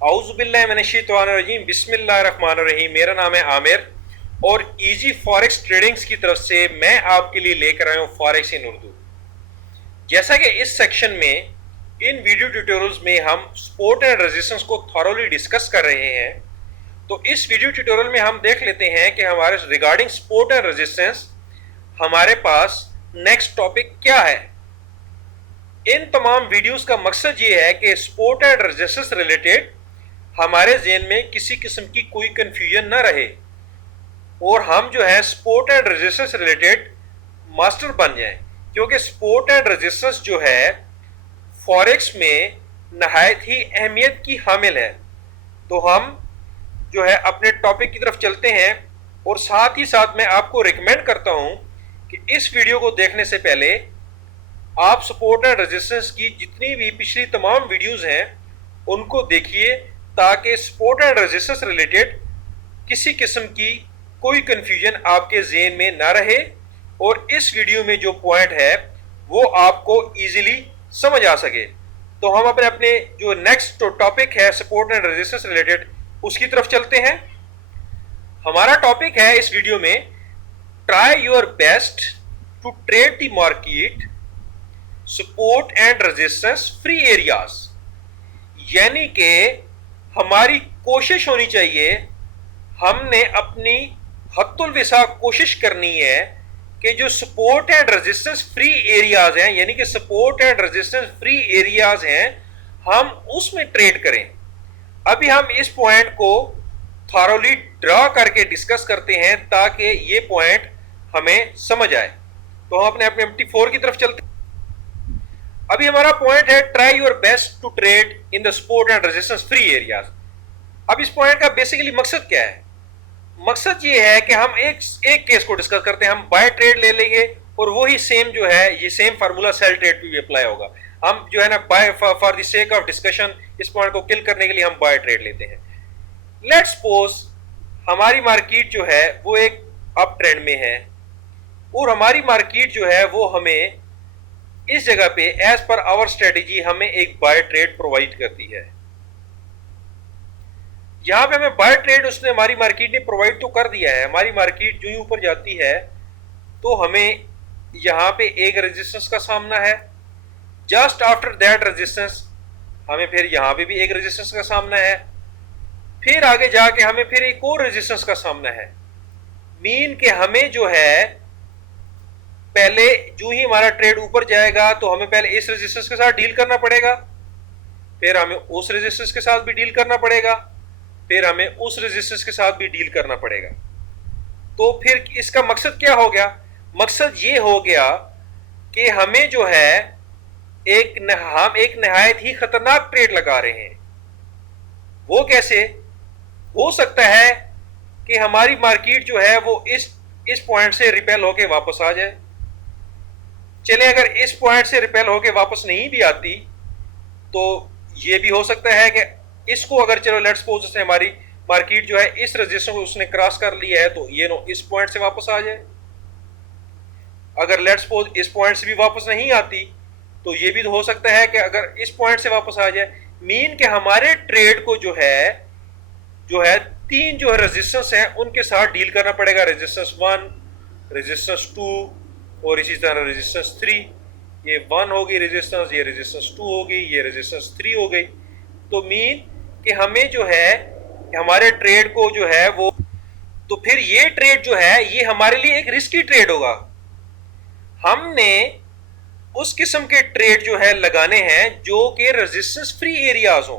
औज़ुबिल्लाहिमिनश्शैतानिर्रजीम बिस्मिल्लाहिर्रहमानिर्रहीम। मेरा नाम है आमिर और इजी फॉरेक्स ट्रेडिंग्स की तरफ से मैं आपके लिए लेकर आया हूँ फॉरेक्स इन उर्दू। जैसा कि इस सेक्शन में इन वीडियो ट्यूटोरियल्स में हम सपोर्ट एंड रेजिस्टेंस को थॉरोली डिस्कस कर रहे हैं, तो इस वीडियो ट्यूटोरियल में हम देख लेते हैं कि हमारे रिगार्डिंग सपोर्ट एंड रेजिस्टेंस हमारे पास नेक्स्ट टॉपिक क्या है। इन तमाम वीडियोस का मकसद ये है कि सपोर्ट एंड रेजिस्टेंस रिलेटेड हमारे ज़हन में किसी किस्म की कोई कंफ्यूजन ना रहे और हम जो है support and resistance related master बन जाएं, क्योंकि सपोर्ट एंड रेजिस्टेंस जो है फॉरेक्स में नहायत ही अहमियत की हामिल है। तो हम जो है अपने टॉपिक की तरफ चलते हैं और साथ ही साथ मैं आपको रिकमेंड करता हूं कि इस वीडियो को देखने से पहले आप सपोर्ट एंड रेजिस्टेंस की जितनी भी पिछली तमाम वीडियोस हैं उनको देखिए, ताकि सपोर्ट एंड रेजिस्टेंस रिलेटेड किसी किस्म की कोई कंफ्यूजन आपके ज़हन में ना रहे और इस वीडियो में जो पॉइंट है वो आपको इजीली समझ आ सके। तो हम अपने अपने जो नेक्स्ट टॉपिक है सपोर्ट एंड रेजिस्टेंस रिलेटेड उसकी तरफ चलते हैं। हमारा टॉपिक है इस वीडियो में try your best to trade the market support and resistance free areas, यानी कि हमारी कोशिश होनी चाहिए, हमने अपनी हद्दुल विसा कोशिश करनी है कि जो support and resistance free areas हैं, यानी कि support and resistance free areas हैं, हम उसमें ट्रेड करें। अभी हम इस पॉइंट को थॉरोली ड्रा करके डिस्कस करते हैं ताकि ये पॉइंट हमें समझ आए। तो हम अपने अपने MT4 की तरफ चलते हैं। अभी हमारा पॉइंट है try your best to trade in the support and resistance free areas. अब इस पॉइंट का बेसिकली मकसद क्या है? मकसद ये है कि हम एक केस को डिस्कस करते हैं, हम बाय ट्रेड ले लेंगे और वही सेम जो है ये सेम फार्मूला सेल ट्रेड पे भी अप्लाई होगा। हम जो है ना by for the sake of discussion इस पॉइंट को किल करने के लिए हम बाय ट्रेड लेते हैं। लेट्स सपोज हमारी मार्केट जो है वो एक अप ट्रेंड में है और हमारी मार्केट जो है वो हमें इस जगह पे एज पर आवर स्ट्रेटेजी हमें एक बाय ट्रेड प्रोवाइड करती है। यहां पे हमें बाय ट्रेड उसने हमारी मार्केट ने प्रोवाइड तो कर दिया है। हमारी मार्केट जो ही ऊपर जाती है तो हमें यहां पे एक रेजिस्टेंस का सामना है, जस्ट आफ्टर दैट रेजिस्टेंस हमें फिर यहां पे भी एक रेजिस्टेंस का सामना है, फिर आगे जाके हमें फिर एक और रेजिस्टेंस का सामना है। मीन के हमें जो है पहले जो ही हमारा ट्रेड ऊपर जाएगा तो हमें पहले इस रेजिस्टेंस के साथ डील करना पड़ेगा, फिर हमें उस रेजिस्टेंस के साथ भी डील करना पड़ेगा, फिर हमें उस रेजिस्टेंस के साथ भी डील करना पड़ेगा। तो फिर इसका मकसद क्या हो गया? मकसद ये हो गया कि हमें जो है हम एक नहायत ही खतरनाक ट्रेड लगा रहे हैं। वो कैसे हो सकता है कि हमारी मार्केट जो है वो इस पॉइंट से रिपेल होके वापस आ जाए। चले अगर इस पॉइंट से रिपेल होके वापस नहीं भी आती तो ये भी हो सकता है कि इसको अगर चलो लेट्स सपोज से हमारी मार्केट जो है इस रेजिस्टेंस को उसने क्रॉस कर लिया है तो ये नो इस पॉइंट से वापस आ जाए। अगर लेट्स सपोज इस पॉइंट से भी वापस नहीं आती तो ये भी हो सकता है कि अगर इस पॉइंट से वापस आ जाए। मीन के हमारे ट्रेड को जो है तीन जो है रेजिस्टेंस है उनके साथ डील करना पड़ेगा, रेजिस्टेंस 1, रेजिस्टेंस 2 और इसी तरह रेजिस्टेंस 3। ये 1 हो गई रेजिस्टेंस, ये रेजिस्टेंस 2 हो गई, ये रेजिस्टेंस 3 हो गई। तो मीन कि हमें जो है हमारे ट्रेड को जो है वो, तो फिर ये ट्रेड जो है ये हमारे लिए एक रिस्की ट्रेड होगा। हमने उस किस्म के ट्रेड जो है लगाने हैं जो कि रेजिस्टेंस फ्री एरियाज हो।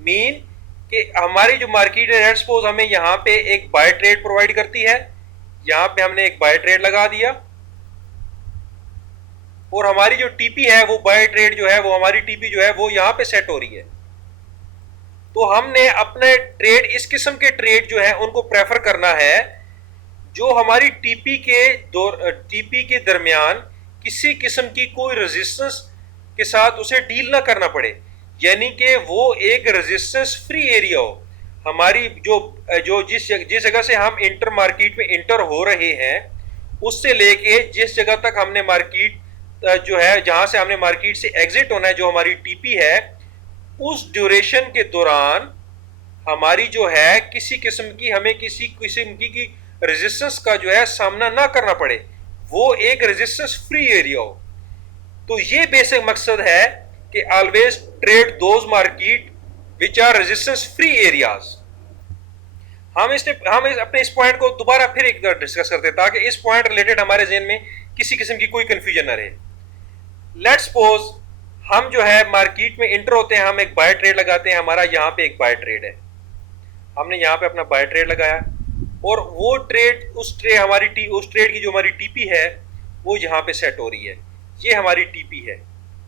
मीन कि हमारी जो मार्केट है लेट्स सपोज हमें यहाँ पे एक बाय ट्रेड प्रोवाइड करती है, यहाँ पे हमने एक बाय ट्रेड लगा दिया और हमारी जो टीपी है वो बाय ट्रेड जो है वो हमारी टीपी जो है वो यहाँ पे सेट हो रही है। तो हमने अपने ट्रेड इस किस्म के ट्रेड जो है उनको प्रेफर करना है जो हमारी टीपी के दरमियान किसी किस्म की कोई रेजिस्टेंस के साथ उसे डील ना करना पड़े, यानी कि वो एक रेजिस्टेंस फ्री एरिया हो। हमारी जो जिस जगह से हम इंटर मार्केट में इंटर हो रहे हैं उससे लेके जिस जगह तक हमने मार्केट जो है जहां से हमने मार्केट से एग्जिट होना है, जो हमारी टीपी है, उस ड्यूरेशन के दौरान हमारी जो है किसी किस्म की, हमें किसी किस्म की रेजिस्टेंस का जो है सामना ना करना पड़े, वो एक रेजिस्टेंस फ्री एरिया हो। तो ये बेसिक मकसद है कि always trade those market which are resistance free areas. हम अपने इस पॉइंट को दोबारा फिर एक बार डिस्कस करते हैं ताकि इस पॉइंट रिलेटेड हमारे जहन में किसी किस्म की कोई कंफ्यूजन ना रहे। लेट्स सपोज हम जो है मार्केट में इंटर होते हैं, हम एक बाय ट्रेड लगाते हैं, हमारा यहाँ पे एक बाय ट्रेड है, हमने यहाँ पे अपना बाय ट्रेड लगाया और वो ट्रेड उस ट्रेड की जो हमारी टीपी है वो यहाँ पे सेट हो रही है, ये हमारी टीपी है,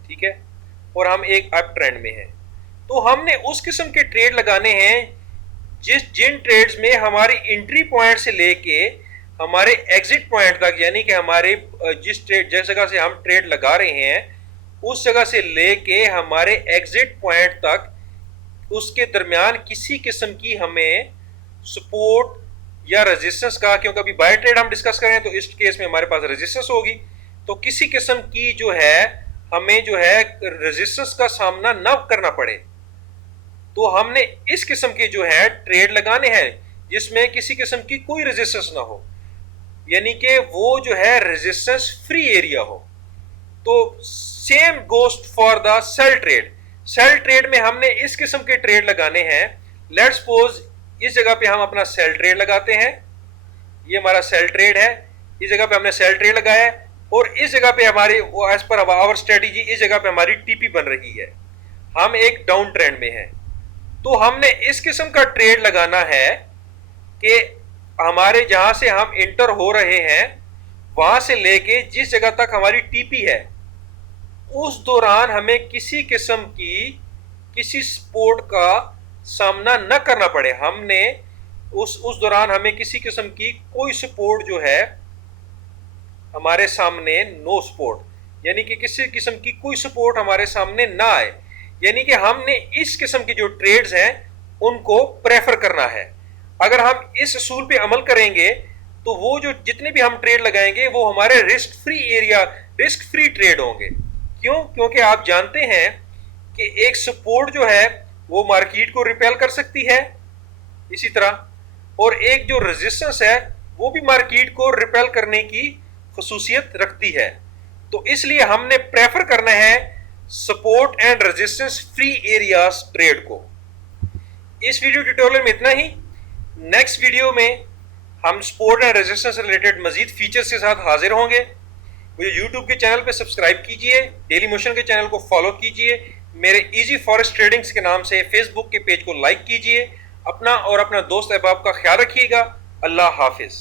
ठीक है, और हम एक अप ट्रेंड में हैं। तो हमने उस किस्म के ट्रेड लगाने हैं जिन ट्रेड्स में हमारी एंट्री पॉइंट से लेके हमारे एग्जिट पॉइंट तक, यानी कि हमारे जिस जगह से हम ट्रेड लगा रहे हैं उस जगह से लेके हमारे एग्जिट पॉइंट तक, उसके दरमियान किसी किस्म की हमें सपोर्ट या रेजिस्टेंस का, क्योंकि अभी बाय ट्रेड हम डिस्कस कर रहे हैं तो इस केस में हमारे पास रेजिस्टेंस होगी, तो किसी किस्म की जो है हमें जो है रेजिस्टेंस का सामना न करना पड़े, तो हमने इस किस्म के जो है ट्रेड लगाने हैं जिसमें किसी किस्म की कोई रेजिस्टेंस ना हो, यानी कि वो जो है रेजिस्टेंस फ्री एरिया हो। तो same goes for the sell trade. Sell trade में हमने इस किस्म के ट्रेड लगाने हैं। लेट्स सपोज इस जगह पे हम अपना सेल ट्रेड लगाते हैं, ये हमारा सेल ट्रेड है, इस जगह पे हमने सेल ट्रेड लगाया है और इस जगह पे हमारी एज पर आवर स्ट्रेटेजी इस जगह पे हमारी टीपी बन रही है, हम एक डाउन ट्रेंड में हैं। तो हमने इस किस्म का ट्रेड लगाना है कि हमारे जहां से हम इंटर हो रहे हैं वहां से लेके जिस जगह तक हमारी टीपी है उस दौरान हमें किसी किस्म की किसी सपोर्ट का सामना न करना पड़े। हमने उस दौरान हमें किसी किस्म की कोई सपोर्ट जो है हमारे सामने, नो सपोर्ट, यानी कि किसी किस्म की कोई सपोर्ट हमारे सामने ना आए, यानी कि हमने इस किस्म की जो ट्रेड्स हैं उनको प्रेफर करना है। अगर हम इस असूल पे अमल करेंगे तो वो जो जितने भी हम ट्रेड लगाएंगे वो हमारे रिस्क फ्री ट्रेड होंगे। क्यों? क्योंकि आप जानते हैं कि एक सपोर्ट जो है वो मार्केट को रिपेल कर सकती है इसी तरह, और एक जो रेजिस्टेंस है वो भी मार्केट को रिपेल करने की खसूसियत रखती है। तो इसलिए हमने प्रेफर करना है support and resistance free areas trade को। इस वीडियो ट्यूटोरियल में इतना ही। नेक्स्ट वीडियो में हम सपोर्ट एंड रेजिस्टेंस से रिलेटेड मजीद फीचर्स के साथ हाजिर होंगे। मुझे यूट्यूब के चैनल पे सब्सक्राइब कीजिए, डेली मोशन के चैनल को फॉलो कीजिए, मेरे इजी फॉरेक्स ट्रेडिंग्स के नाम से फेसबुक के पेज को लाइक कीजिए। अपना और अपना दोस्त अहबाब का ख्याल रखिएगा। अल्लाह हाफिज।